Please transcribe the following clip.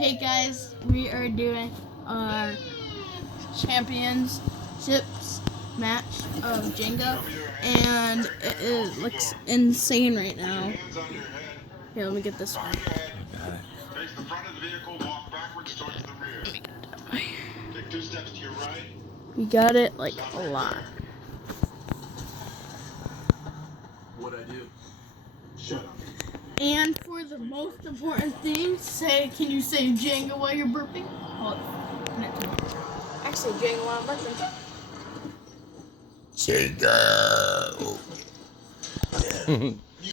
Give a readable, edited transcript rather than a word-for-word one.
Hey guys, we are doing our championships match of Jenga, and it looks insane right now. Here, let me get this one. Face the front of the vehicle, walk backwards towards the rear. Take 2 steps to your right. We got it like a lot. What'd I do? Shut up. And for the most important thing, can you say Jenga while you're burping? Hold on. Actually, Jenga while I'm burping. Jenga.